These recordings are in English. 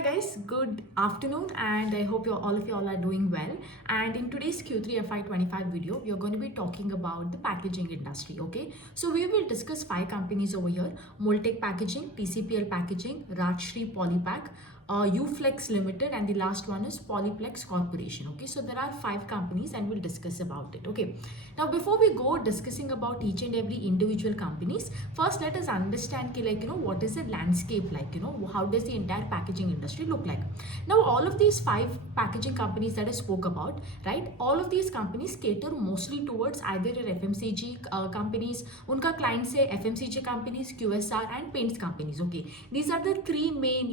Hi guys, good afternoon and I hope all of you all are doing well. And in today's Q3FY25 video, we are going to be talking about the packaging industry, okay? So we will discuss 5 companies over here: Mold-Tek Packaging, TCPL Packaging, Rajshree Polypack, Uflex Limited, and the last one is Polyplex Corporation, okay? So there are 5 companies and we'll discuss about it, okay? Now before we go discussing about each and every individual companies, first let us understand what is the landscape like, how does the entire packaging industry look like. Now all of these 5 packaging companies that I spoke about, right, all of these companies cater mostly towards either your FMCG companies, unka clients say FMCG companies, QSR and paints companies, okay? These are the three main,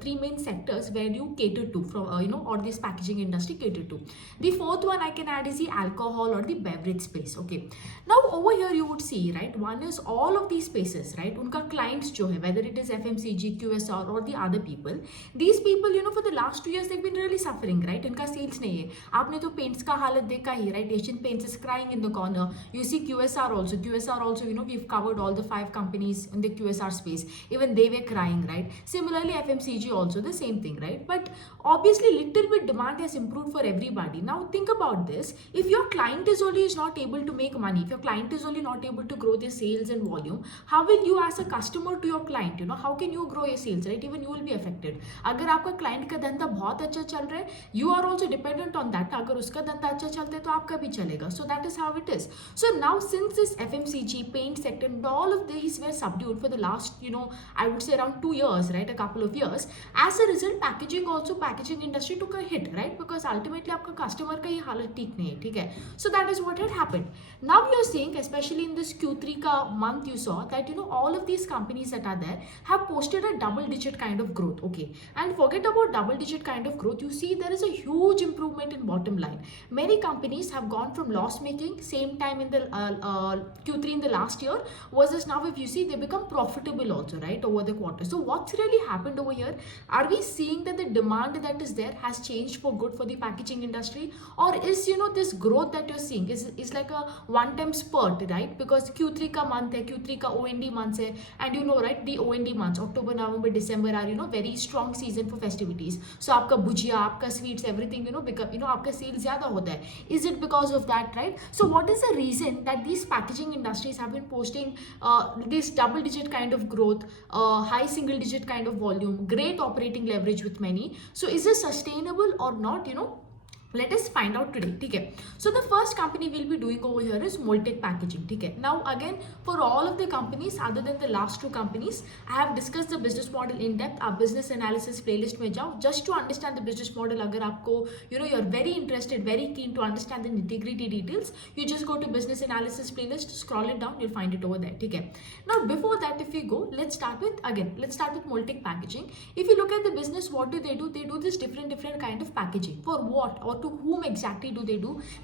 three main sectors where you cater to from, or this packaging industry cater to. The fourth one I can add is the alcohol or the beverage space, okay? Now over here you would see, right, one is all of these spaces, right, unka clients jo hai, whether it is FMCG, QSR or the other people, these people, for the last 2 years they've been really suffering, right? इनका sales नहीं है. आपने तो paints का हालत देखा ही, right? Asian Paints is crying in the corner. You see QSR also, we've covered all the 5 companies in the QSR space. Even they were crying, right? Similarly, FMCG also the same thing, right? But obviously little bit demand has improved for everybody. Now think about this. If your client is not able to make money, if your client is only not able to grow their sales and volume, how will you as a customer to your client, how can you grow your sales, right? Even you will be affected. अगर आपका client का धंधा बहुत अच्छा चल रहा है, you are also dependent on that. अगर उसका धंधा अच्छा चलता है तो आपका भी चलेगा. So that is how it is. So now since this FMCG, paint sector and all of these were subdued for the last, I would say around 2 years, right? A couple of years. As a result, packaging industry took a hit, right? Because ultimately आपका customer का ये हालत ठीक नहीं है, ठीक है? So that is what had happened. Now you're seeing, especially in this Q3 का month, you saw that all of these companies that are there have posted a double-digit kind of growth, okay? And forget about double-digit kind of growth. You see there is a huge improvement in bottom line. Many companies have gone from loss-making same time in the Q3 in the last year versus now if you see they become profitable also, right, over the quarter. So what's really happened over here? Are we seeing that the demand that is there has changed for good for the packaging industry, or is this growth that you're seeing is like a one-time spurt, right? Because Q3 ka month hai, Q3 ka OND months hai, and right, the OND months, October, November, December are very strong season for festivities. So आपका भुजिया, आपका sweets, everything become, आपका sales ज़्यादा होता है. Is it because of that, right? So what is the reason that these packaging industries have been posting this double-digit kind of growth, high single-digit kind of volume, great operating leverage with many? So is this sustainable or not? Let us find out today, okay? So the first company we'll be doing over here is Mold-Tek Packaging, okay? Now again, for all of the companies other than the last 2 companies, I have discussed the business model in depth. Our business analysis playlist mein jao just to understand the business model. Agar aapko, you're very interested, very keen to understand the nitty-gritty details, you just go to business analysis playlist, scroll it down, you'll find it over there, okay? Now before that, if we go, let's start with Mold-Tek Packaging. If you look at the business, what do? They do this different kind of packaging. For what or to whom exactly do?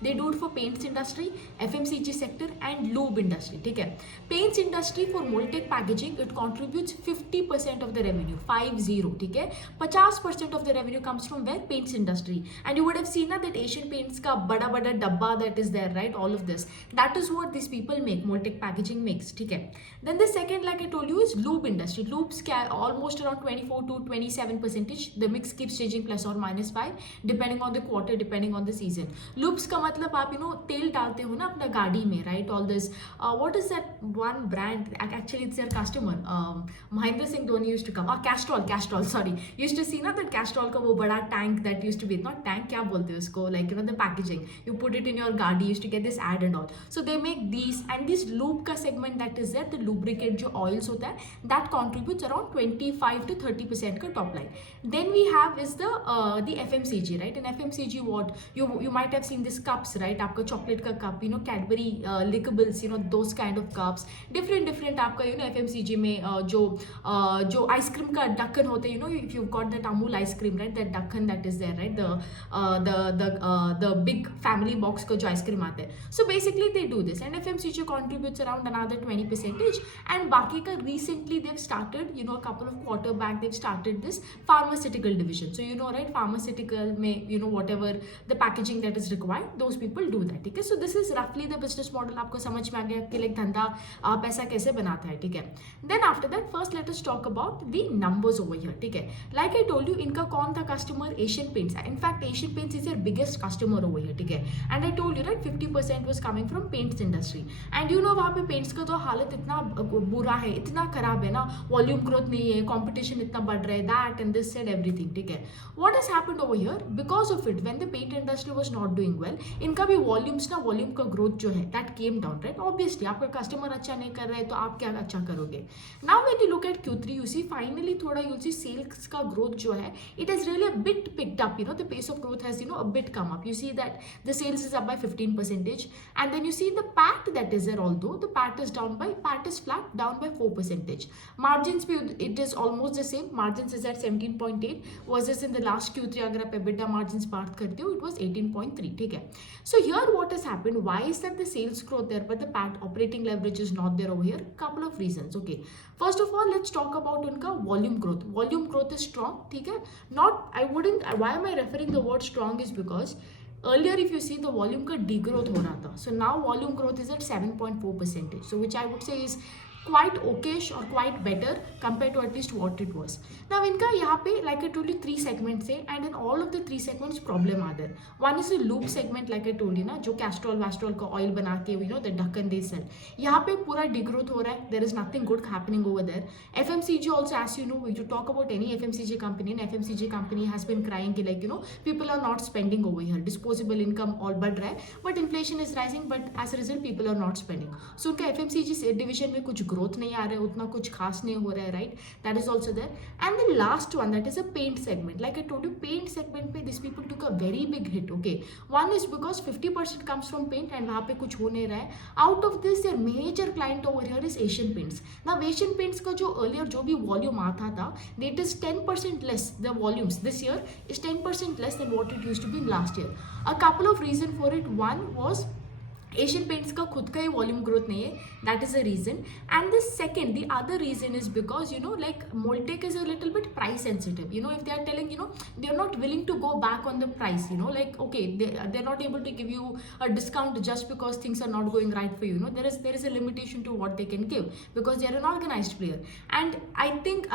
They do it for paints industry, FMCG sector and lube industry, okay? Paints industry for Mold-Tek Packaging, it contributes 50% of the revenue, 50, okay? 50% of the revenue comes from where? Paints industry. And you would have seen that Asian Paints ka bada dabba that is there, right? All of this, that is what these people make, Mold-Tek Packaging makes, okay? Then the second, like I told you, is lube industry. Lubes almost around 24 to 27%. The mix keeps changing plus or minus 5 depending on the quarter, depending on the season. Loops का मतलब आप तेल डालते हो ना अपना गाड़ी में, right? All this what is that one brand, actually it's their customer, Mahendra Singh Dhoni used to come, Castrol, sorry, used to see ना that Castrol का वो बड़ा tank that used to be, not tank, क्या बोलते हैं उसको, like the packaging, you put it in your गाड़ी, used to get this ad and all. So they make these, and this lube का segment that is there, the lubricant जो oils होता है, that contributes around 25 to 30% का top line. Then we have is the FMCG, right? In FMCG, what you might have seen these cups, right? आपका chocolate का cup, Cadbury lickables, those kind of cups, different आपका FMCG में जो ice cream का ढक्कन होते हैं, if you've got that Amul ice cream, right, that ढक्कन that is there, right, the big family box का जो ice cream आता है. So basically they do this, and FMCG contributes around another 20%, and बाकी का recently they've started, a couple of quarter back they've started this pharmaceutical division. So right, pharmaceutical में whatever the packaging that is required, those people do that. ठीक है, so this is roughly the business model. आपको समझ में आ गया कि like धंधा पैसा कैसे बनाता है. ठीक है, then after that first let us talk about the numbers over here. ठीक है, like I told you इनका कौन था customer? Asian Paints. In fact Asian Paints is their biggest customer over here. ठीक है, and I told you right 50% was coming from paints industry, and you know वहाँ पे paints का तो हालत इतना बुरा है, इतना खराब है ना, वॉल्यूम ग्रोथ नहीं है, कंपटीशन इतना बढ़ रहा है, that and this and everything. ठीक है, what has happened over here because of it when the paint industry was not doing well, इनका भी वॉल्यूम्स ना, वॉल्यूम का ग्रोथ जो है that came down, right. Obviously आपका कस्टमर अच्छा नहीं कर रहा है तो आप क्या अच्छा करोगे. Now when you look at Q3 you see finally थोड़ा यू सी सेल्स का ग्रोथ जो है it has really a bit picked up, you know the pace of growth has a bit come up. You see that the sales is up by 15%, and then you see the PAT that is there, although the PAT is flat, down by 4%. Margins it is almost the same. Margins is at 17.8 versus in the last Q3 अगर आप EBITDA margins बात करते हो it was 18.3. ठीक है, so here what has happened, why is that the sales growth there but the PAT operating leverage is not there over here? Couple of reasons. Okay, first of all let's talk about उनका volume growth. Volume growth is strong. ठीक है, not I wouldn't, why am I referring the word strong is because earlier if you see the volume का degrowth हो रहा था, so now volume growth is at 7.4%, so which I would say is quite okayish or quite better compared to at least what it was. Now इनका यहाँ पे like I told you 3 segments है, and in all of the 3 segments problem are there. One is the loop segment like I told you ना, जो Castrol वैस्ट्रॉल का oil बना के you know the ढक्कन they sell, यहाँ पे पूरा degrowth हो रहा है, there is nothing good happening over there. FMCG also, as you know, when you talk about any FMCG company, an FMCG company has been crying कि like you know people are not spending over here, disposable income all बढ़ रहा है, but inflation is rising, but as a result people are not spending. So उनका FMCG division में कुछ growth नहीं आ रहा है, उतना कुछ खास नहीं हो रहा है, right. That is also there. And the last one that is a paint segment. Like I told you paint segment पे this people took a very big hit. Okay, one is because 50% comes from paint and वहाँ पे कुछ हो नहीं रहा है. Out of this there major client over here is Asian paints. Now Asian paints का जो अर्लियर जो भी वॉल्यूम आता था that is 10% less. The volumes this year is 10% less than what it used to be last year. A couple of reason for it. One was Asian paints का खुद का ही वॉल्यूम ग्रोथ नहीं है, that is a reason. And the second, the other reason is because you know like Mold-Tek is a little bit price sensitive. You know, if they are telling, you know, they are not willing to go back on the price, you know, like okay, they're not able to give you a discount just because things are not going right for you. You know, there is a limitation to what they can give because they are an organized player. And I think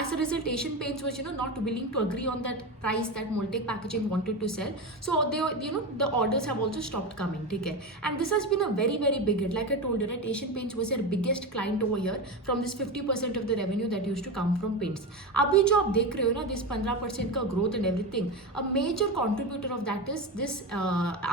as a result Asian Paints was, you know, not willing to agree on that price that Mold-Tek Packaging wanted to sell. So they, you know, the orders have also stopped coming. ठीक है, and this has been a very big hit. Like I told you, right, Asian Paints was their biggest client over here from this 50% of the revenue that used to come from paints. अभी जो आप देख रहे हो ना, this 15% का growth and everything, a major contributor of that is this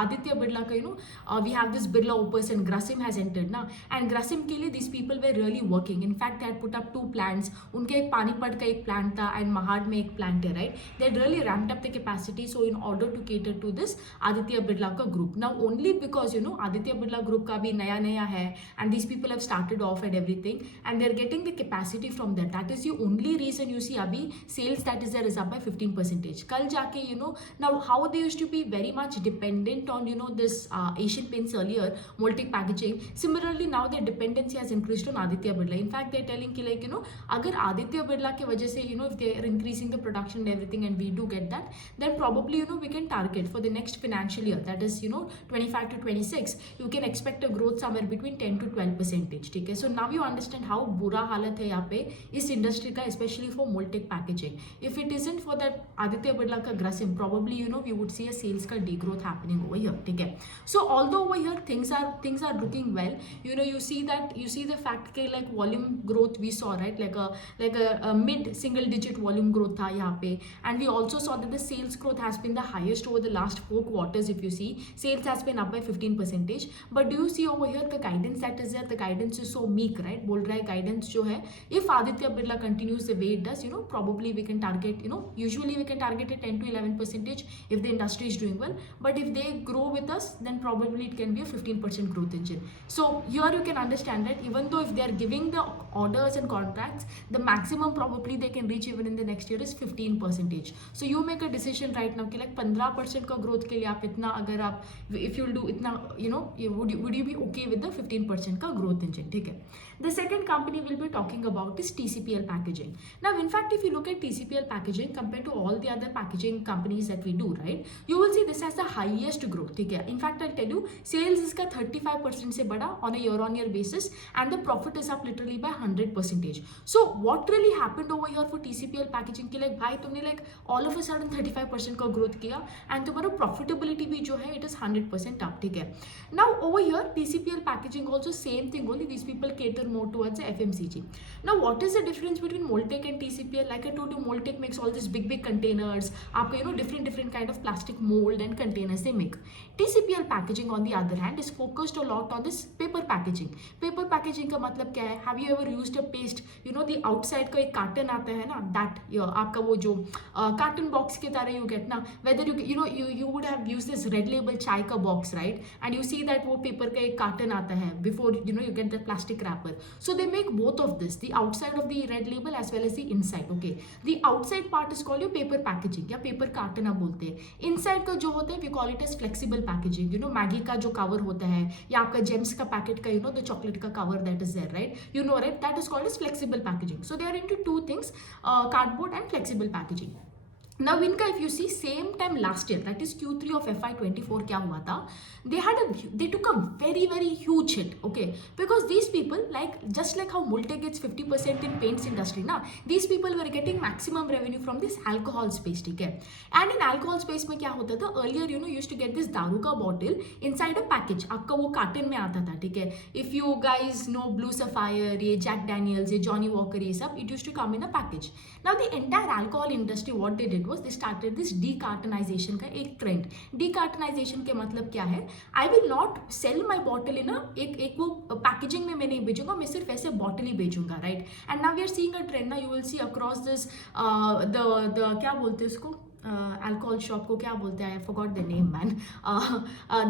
Aditya Birla का, you know, we have this Birla Opus and Grasim has entered ना, and Grasim के लिए these people were really working. In fact they had put up 2 plants. उनके एक पानीपत का एक plant था and Mahad में एक plant है, right. They had really ramped up the capacity so in order to cater to this Aditya Birla का group. Now only because you know Aditya Birla group का भी नया है and these people have started off and everything and they're getting the capacity from that. That is the only reason you see अभी sales that is there is up by 15%. कल जाके you know, now how they used to be very much dependent on you know this Asian Paints earlier, Mold-Tek Packaging. Similarly now their dependency has increased on Aditya Birla. In fact they're telling कि like you know अगर Aditya Birla के वजह से you know if they are increasing the production and everything and we do get that, then probably you know we can target for the next financial year, that is you know 25 to 26, you can expect a growth somewhere between 10 to 12%. ठीक है, so now you understand how बुरा हालत है यहाँ पे इस industry का, especially for Mold-Tek Packaging. If it isn't for that Aditya Birla का Grasim, probably you know we would see a sales का degrowth happening over here. ठीक है, so although over here things are looking well, you know you see the fact कि like volume growth we saw, right, like a mid single digit volume growth था यहाँ पे, and we also saw that the sales growth has been the highest over the last 4 quarters. If you see, sales has been up by 15%. But do you see over here the guidance that is there? The guidance is so meek, right? बोल रहा है guidance जो है, if Aditya Birla continues the way it does, you know, probably we can target, you know, usually we can target a 10 to 11% if the industry is doing well. But if they grow with us, then probably it can be a 15% growth engine. So here you can understand that even though if they are giving the orders and contracts, the maximum probably they can reach even in the next year is 15%. So you make a decision right now कि like 15% का growth के लिए आप इतना अगर आप if you'll do इतना you know would you be okay with the 15% का growth engine, ठीक है. The second company we'll be talking about is TCPL Packaging. Now, in fact, if you look at TCPL Packaging compared to all the other packaging companies that we do, right, you will see this has the highest growth, ठीक है. In fact, I'll tell you, sales इसका 35% से बढ़ा on a year-on-year basis, and the profit is up literally by 100%. So, what really happened over here for TCPL Packaging कि like भाई तुमने like all of a sudden 35% का growth किया, and तुम्हारा profitability भी जो है it is 100% up, ठीक है. Now, over here, TCPL Packaging also same thing, only these people cater more towards the FMCG. Now, what is the difference between Mold-Tek and TCPL? Like I told you, Mold-Tek makes all these big containers. आपका different kind of plastic mold and containers they make. TCPL Packaging on the other hand is focused a lot on this paper packaging. Paper packaging का मतलब क्या है? Have you ever used a paste? The outside का एक carton आता है ना, that आपका वो जो carton box के तरह you get ना, whether you would have used this red label chai का box, right? And you see that वो paper का एक carton आता है before you get the plastic wrapper. So they make both of this, the outside of the red label as well as the inside. Okay, the outside part is called your paper packaging या paper carton आप बोलते हैं. Inside का जो होता है we call it as flexible packaging. Maggie का जो cover होता है या आपका gems का packet का the chocolate का cover that is there, right? Right? That is called as flexible packaging. So they are into two things, cardboard and flexible packaging. Now, इनका if you see same time last year, that is Q3 of FY24 क्या हुआ था? They took a very huge hit, okay? Because these people, just like how Mold-Tek gets 50% in paints industry, ना, these people were getting maximum revenue from this alcohol space, ठीक है? And in alcohol space में क्या होता था? Earlier, you used to get this दारू का bottle inside a package. आपका वो carton में आता था, ठीक है? If you guys know Blue Sapphire, ये Jack Daniels, ये Johnny Walker, ये सब, it used to come in a package. Now, the entire alcohol industry, what they did was they started this decartonization का एक trend. Decartonization के मतलब क्या है? I will not sell my bottle in एक वो packaging में मैं नहीं बेचूंगा, मैं सिर्फ ऐसे bottle he बेचूंगा, right? And now we are seeing a trend now, you will see across this the क्या बोलते हैं उसको? Alcohol shop को क्या बोलते हैं? I forgot the name, man.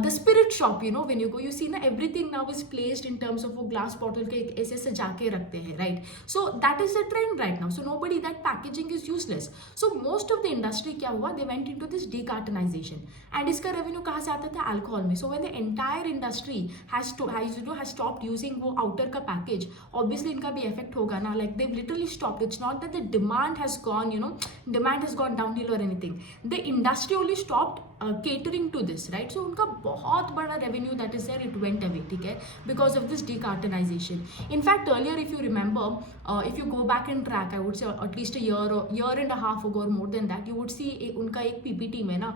The spirit shop, when you go, you see ना everything now is placed in terms of वो glass bottle के ऐसे सजा के रखते हैं, right? So that is the trend right now. So nobody, that packaging is useless. So most of the industry क्या हुआ? They went into this decartonization. And इसका revenue कहाँ से आता था? Alcohol में. So when the entire industry has stopped using वो outer का package, obviously इनका भी effect होगा ना. Like they've literally stopped. It's not that the demand has gone, demand has gone downhill or anything. The industry only stopped catering to this, right? So उनका बहुत बड़ा revenue that is there, it went away, ठीक है? Because of this decartonization. In fact, earlier, if you remember, if you go back and track, I would say at least a year and a half ago or more than that, you would see उनका एक PPT में ना,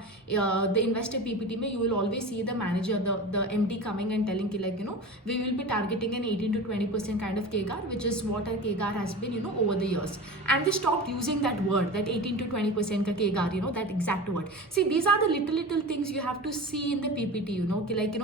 the investor PPT में, you will always see the manager, the MD coming and telling कि we will be targeting an 18 to 20% kind of CAGR, which is what our CAGR has been, over the years. And they stopped using that word, that 18 to 20% का CAGR, that exact word. See, these are the little things you have to see in the PPT,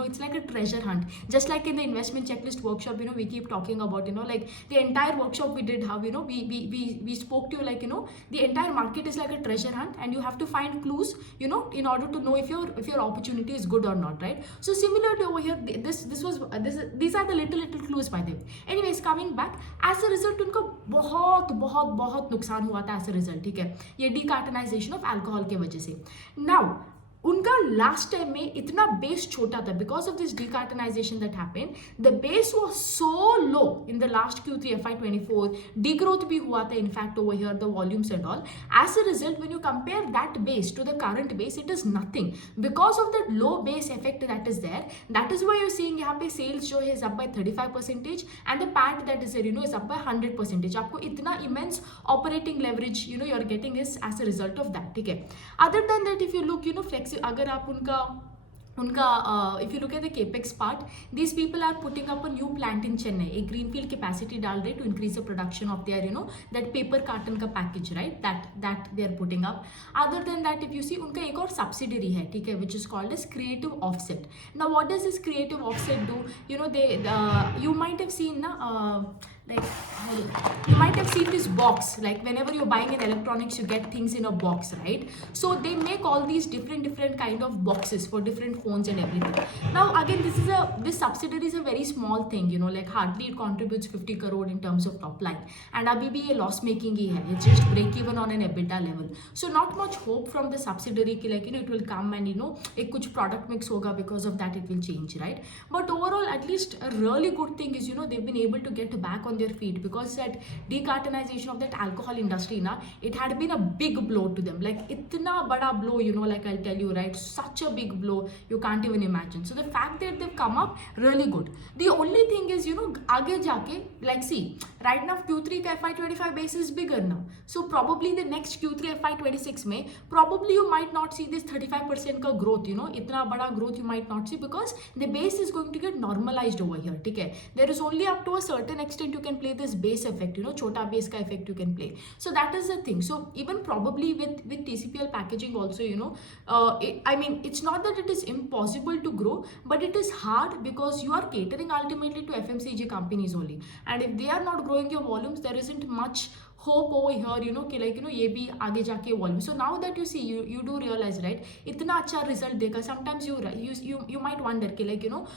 it's like a treasure hunt. Just like in the investment checklist workshop, we keep talking about, like the entire workshop we did, how, we spoke to you, the entire market is like a treasure hunt, and you have to find clues, in order to know if your opportunity is good or not, right? So similarly over here, these are the little clues by the way. Anyways, coming back, as a result, उनको बहुत नुकसान हुआ था as a result, ठीक है? ये decartonization of alcohol के वजह से. Now, उनका लास्ट टाइम में इतना बेस छोटा था because of this decartonisation that happened. The base was so low in the last Q3 FY24. Degrowth भी हुआ था in fact over here, the volumes and all. As a result when you compare that base to the current base, it is nothing because of that low base effect that is there. That is why you are seeing यहाँ पे sales जो है is up by 35% and the PAT that is there is up by 100%. आपको इतना immense operating leverage you are getting is as a result of that, ठीक है? Other than that, if you look flexi, अगर आप उनका if you look at the capex part, these people are putting up a new plant in Chennai, एक greenfield capacity डाल रहे to increase the production of their that paper carton का package, right? That they are putting up. Other than that, if you see, उनका एक और subsidiary है, ठीक है, which is called as creative offset. Now what does this creative offset do? You might have seen ना like you might have seen this box, like whenever you're buying in electronics you get things in a box, right? So they make all these different kind of boxes for different phones and everything. Now again, this subsidiary is a very small thing, you know, like hardly it contributes 50 crore in terms of top line, and abhi bhi ye loss making hi hai, it's just break even on an EBITDA level. So not much hope from the subsidiary ki, like, you know, it will come and, you know, ek kuch product mix hoga, because of that it will change, right? But overall, at least a really good thing is, you know, they've been able to get back on their feet, because that decartonization of that alcohol industry na, it had been a big blow to them, like itna bada blow, you know, like I'll tell you, right? Such a big blow, you can't even imagine. So the fact that they've come up, really good. The only thing is, you know, aage jaake, like see, right now Q3 ka FY25 base is bigger now, so probably the next Q3 FY26 में probably you might not see this 35% का growth, you know, इतना बड़ा growth you might not see, because the base is going to get normalized over here, ठीक है? There is only up to a certain extent you can play this base effect, you know, छोटा base का effect you can play. So that is the thing. So even probably with TCPL packaging also, you know, I mean, it's not that it is impossible to grow, but it is hard, because you are catering ultimately to FMCG companies only, and if they are not growing your volumes, there isn't much hope over here, you know, कि like, you know, ये भी आगे जाके volume. So now that you see, you do realize, right, इतना अच्छा result देगा. Sometimes you might wonder कि like, you know,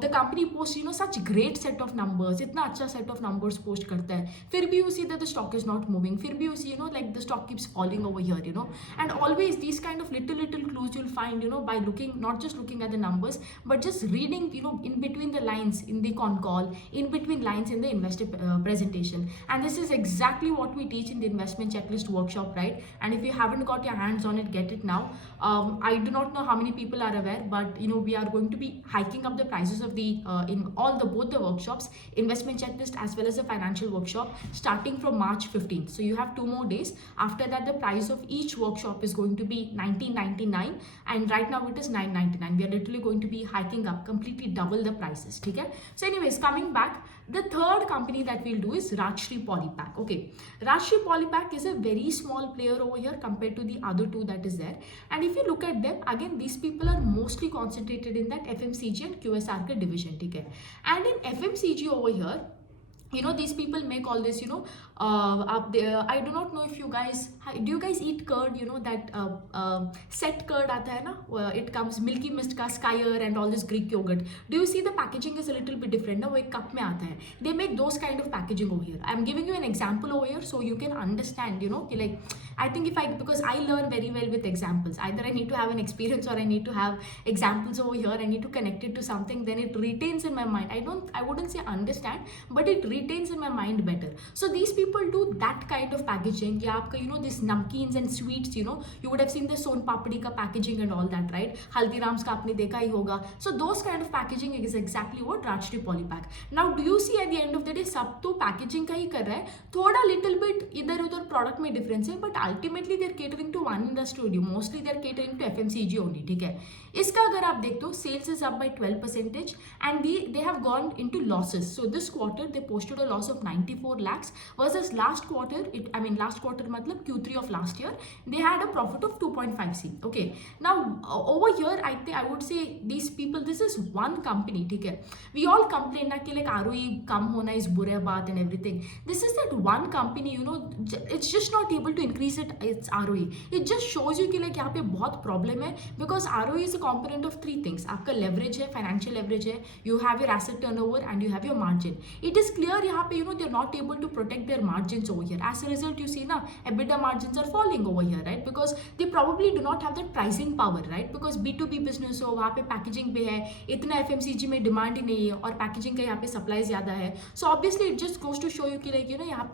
the company posts, you know, such great set of numbers, इतना अच्छा set of numbers post करता है, फिर भी you see that the stock is not moving, फिर भी you see, you know, like the stock keeps falling over here, you know. And always these kind of little clues you'll find, you know, by looking, not just looking at the numbers, but just reading, you know, in between the lines in the con call, in between lines in the investor presentation. And this is exactly what we teach in the investment checklist workshop, right? And if you haven't got your hands on it, get it now. I do not know how many people are aware, but you know, we are going to be hiking up the prices of the in all the both the workshops, investment checklist as well as the financial workshop, starting from March 15th. So you have 2 more days. After that, the price of each workshop is going to be 19.99, and right now it is 9.99. We are literally going to be hiking up, completely double the prices. Okay? So anyways, coming back, the third company that we'll do is Rajshree Polypack. Okay, Rajshree Polypack is a very small player over here compared to the other two that is there. And if you look at them, again, these people are mostly concentrated in that FMCG and QSR division. Okay? And in FMCG over here, you know, these people make all this, you know, up there. I do not know if you guys, do you guys eat curd, you know, that set curd aata hai na, it comes Milky Mist ka, Skyer and all this Greek yogurt. Do you see the packaging is a little bit different na, wo ek cup mein aata hai. They make those kind of packaging over here. I'm giving you an example over here so you can understand, you know, like, I think because I learn very well with examples. Either I need to have an experience or I need to have examples over here. I need to connect it to something, then it retains in my mind. I wouldn't say understand, but it retains in my mind better. So these people do that kind of packaging. Yeah, aapka, you know, this namkeens and sweets, you know, you would have seen the Son Papdi ka packaging and all that, right? Haldiram's ka aapne dekha hi hoga. So those kind of packaging is exactly what Rajshree Polypack. Now, do you see at the end of the day, sab to packaging ka hi kar raha hai, thoda little bit idhar udhar product mein difference hai, but ultimately they're catering to one industry only. Mostly they're catering to FMCG only. ठीक है? इसका अगर आप देखते हो, sales is up by 12% and they have gone into losses. So this quarter they posted a loss of 94 lakhs versus last quarter, last quarter matlab Q3 of last year, they had a profit of 2.5C. Okay, now over here I would say these people, this is one company. ठीक है? We all complain ना कि like ROE कम होना is बुरा बात and everything. This is that one company, you know, it's just not able to increase its ROE. It just shows you कि like यहाँ पे बहुत problem है, because ROE is a component of 3 things. आपका leverage है, financial leverage है, you have your asset turnover and you have your margin. It is clear यहाँ पे, you know, they're not able to protect their margins over here. As a result, you see ना, EBITDA margins are falling over here, right? Because they probably do not have that pricing power, right? Because B2B business हो, वहाँ पे packaging पे है, इतना FMCG में demand ही नहीं है, और packaging का यहाँ पे supply ज़्यादा है. So obviously it just goes to show you कि like, you know, यहाँ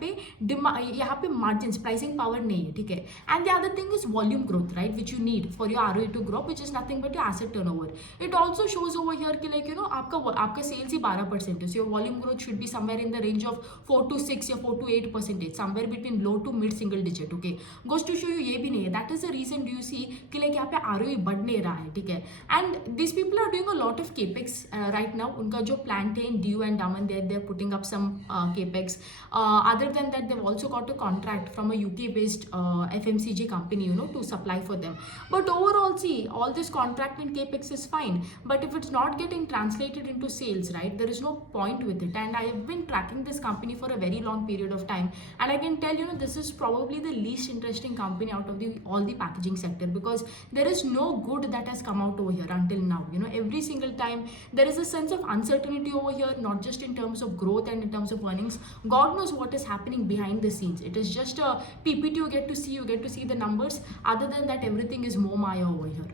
पे margins, pricing power नहीं है, ठीक है? And the other thing is volume growth, right? Which you need for your ROE to grow, which is nothing but your asset turnover. It also shows over here कि like, you know, आपका sales ही 12% है. So your volume growth should be somewhere in the range of 4 to 6 or 4 to 8%, somewhere between low to mid single digit. Okay, goes to show you ये भी नहीं है. That is the reason do you see कि like यहाँ पे ROE बढ़ नहीं रहा है, ठीक है? And these people are doing a lot of capex right now. उनका जो plant है in Diu and Daman, they're putting up some capex. Other than that, they've also got a contract from a UK-based FMCG company, you know, to supply for them. But overall, see, all this contract and capex is fine, but if it's not getting translated into sales, right, there is no point with it. And I have been tracking this company for a very long period of time, and I can tell, this is probably the least interesting company out of all the packaging sector, because there is no good that has come out over here until now. Every single time there is a sense of uncertainty over here, not just in terms of growth and in terms of earnings. God knows what is happening behind the scenes. It is just a PPT you get to see the numbers. Other than that, everything is more Maya over here.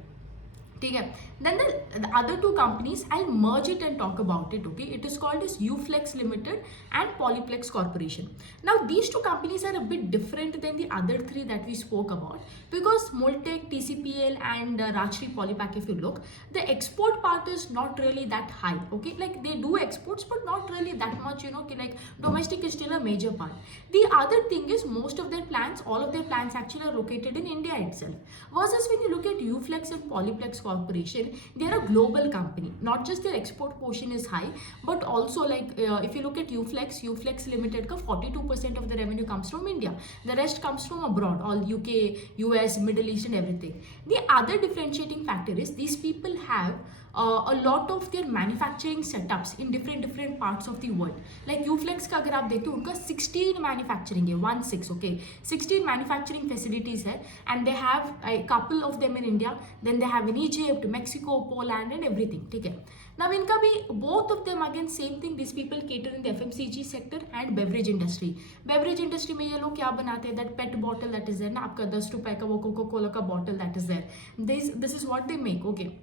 Okay. Then the other two companies, I'll merge it and talk about it. Okay, it is called as Uflex Limited and Polyplex Corporation. Now these two companies are a bit different than the other three that we spoke about, because Mold-Tek, TCPL and Rajshree Polypack, if you look, the export part is not really that high. Okay, like they do exports but not really that much, like domestic is still a major part. The other thing is most of their plants, all of their plants actually are located in India itself. Versus when you look at Uflex and Polyplex Corporation, they are a global company. Not just their export portion is high, but also like if you look at Uflex Limited, 42% of the revenue comes from India. The rest comes from abroad, all UK, US, Middle East and everything. The other differentiating factor is these people have a lot of their manufacturing setups in different parts of the world. Like Uflex का अगर आप देखते हो, उनका 16 manufacturing है, 16, okay, 16 manufacturing facilities है, and they have a couple of them in India, then they have in Egypt, Mexico, Poland and everything. ठीक है. Now इनका भी both of them again same thing. These people cater in the FMCG sector and beverage industry. Beverage industry में ये लोग क्या बनाते हैं? That pet bottle that is there ना, आपका 10 रुपए का वो Coca-Cola का bottle that is there. This is what they make. Okay.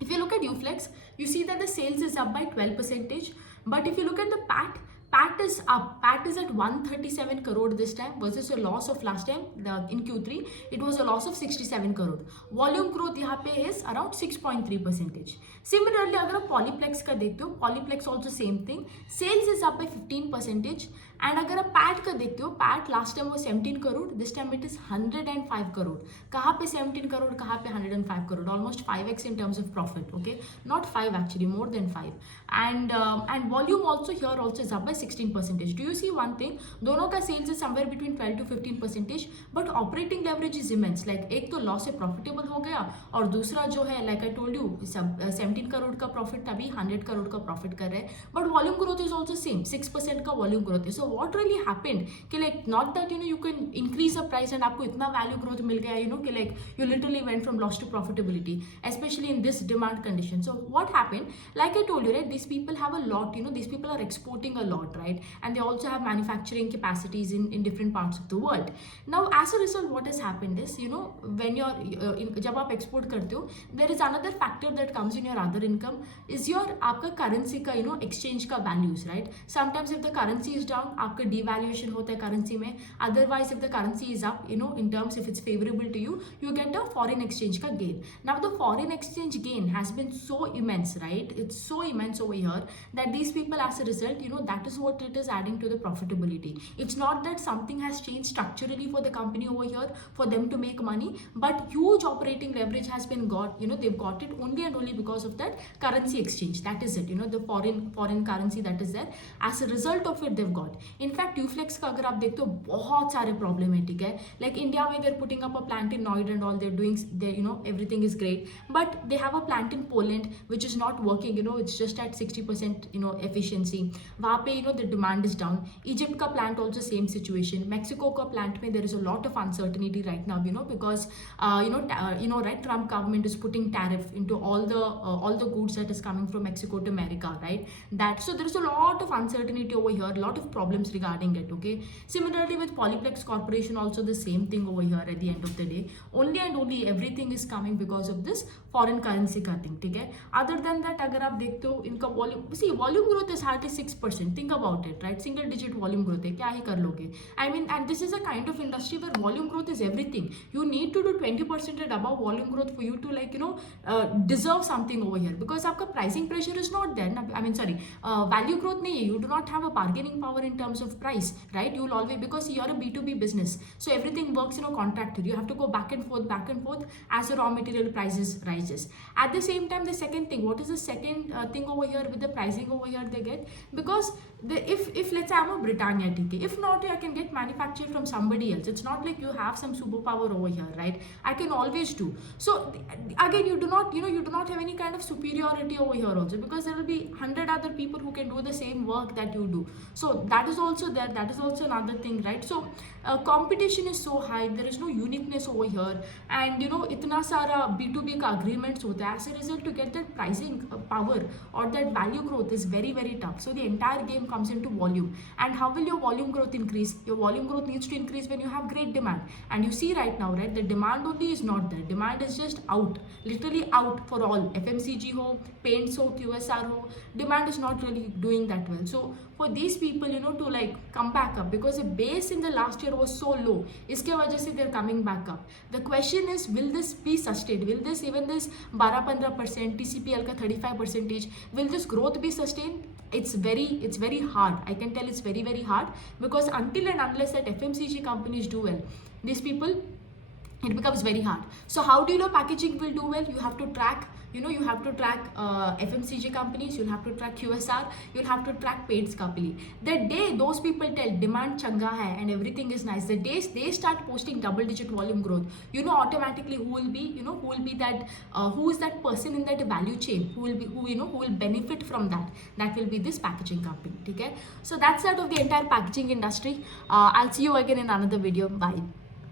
If you look at Uflex, you see that the sales is up by 12%. But if you look at the PAT is up. PAT is at 137 crore this time versus a loss of last time in Q3. It was a loss of 67 crore. Volume growth यहाँ पे is around 6.3%. Similarly, अगर आप Polyplex का देखते हो, Polyplex also same thing. Sales is up by 15%. And अगर आप PAT का देखते हो, PAT last time was 17 crore. This time it is 105 crore. कहाँ पे 17 crore, कहाँ पे 105 crore? Almost 5x in terms of profit. Okay, not 5 actually, more than 5. And volume also here also is up by 16%. Do you see one thing? दोनों का sales is somewhere between 12 to 15%, but operating leverage is immense. Like एक तो loss से profitable हो गया, और दूसरा जो है like I told you 17 crore का profit तभी 100 करोड़ का profit कर रहे हैं, but volume growth is also same, 6% का volume growth है. So what really happened कि like not that you can increase the price and आपको इतना value growth मिल गया, कि like you literally went from loss to profitability, especially in this demand condition. So what happened? Like I told you, right? These people have a lot, these people are exporting a lot, right? And they also have manufacturing capacities in different parts of the world. Now as a result, what has happened is, when you're जब आप export करते हो, there is another factor that comes in your other income is your आपका currency का exchange का values, right? Sometimes if the currency is down, आपका devaluation होता है currency में. Otherwise, if the currency is up, in terms if it's favorable to you, you get a foreign exchange का gain. Now the foreign exchange gain has been so immense, right? It's so immense over here that these people, as a result, that is what it is adding to the profitability. It's not that something has changed structurally for the company over here for them to make money, but huge operating leverage has been got. They've got it only and only because of that currency exchange. That is it. The foreign currency that is there. As a result of it, they've got. In fact, Uflex का अगर आप देखते हो, बहुत सारे problem है, ठीक है? Like India में they're putting up a plant in Noida and all, they're doing, everything is great, but they have a plant in Poland which is not working. It's just at 60% efficiency. वहाँ पे the demand is down. Egypt का plant also same situation. Mexico का plant में there is a lot of uncertainty right now, because right, Trump government is putting tariff into all the goods that is coming from Mexico to America, right? So there is a lot of uncertainty over here, a lot of problems regarding it. Okay, similarly with Polyplex Corporation also the same thing over here. At the end of the day, only and only everything is coming because of this foreign currency cutting, ठीक है? Other than that, अगर आप देखते हो इनका volume growth is hardly 6%. Think about it, right? Single digit volume growth है, क्या ही कर लोगे? I mean, and this is a kind of industry where volume growth is everything. You need to do 20% and above volume growth for you to deserve something over here, because आपका pricing pressure is not there. I mean, sorry, value growth नहीं है. You do not have a bargaining power in terms of price, right? You'll always, because you're a B2B business, so everything works, contracted. You have to go back and forth as the raw material prices rises. At the same time, the second thing, what is the second thing over here with the pricing over here they get? Because if let's say I'm a Britannia TK, if not, I can get manufactured from somebody else. It's not like you have some superpower over here, right? I can always do. So again, you do not have any kind of superiority over here also, because there will be 100 other people who can do the same work that you do. So that is also there. That is also another thing, right? So competition is so high. There is no uniqueness over here, and itna sara B2B ka agreements होता है. As a result, to get that pricing power or that value growth is very, very tough. So the entire game comes into volume. And how will your volume growth increase? Your volume growth needs to increase when you have great demand. And you see right now, right, the demand only is not there. Demand is just out, literally out for all. FMCG ho, paints ho, QSR ho, demand is not really doing that well. So for these people, to like come back up, because the base in the last year was so low, iske wajah se they're coming back up. The question is, will this be sustained? Will this, even this 12-15%, TCPL ka 35%, will this growth be sustained? It's very hard. I can tell it's very, very hard, because until and unless that FMCG companies do well, these people, it becomes very hard. So how do you know packaging will do well? You have to track, you have to track FMCG companies, you'll have to track QSR, you'll have to track paints company. The day those people tell demand changa hai and everything is nice, the days they start posting double-digit volume growth, automatically who will be that, who is that person in that value chain, who will benefit from that? That will be this packaging company. Okay? So that's that of the entire packaging industry. I'll see you again in another video. Bye.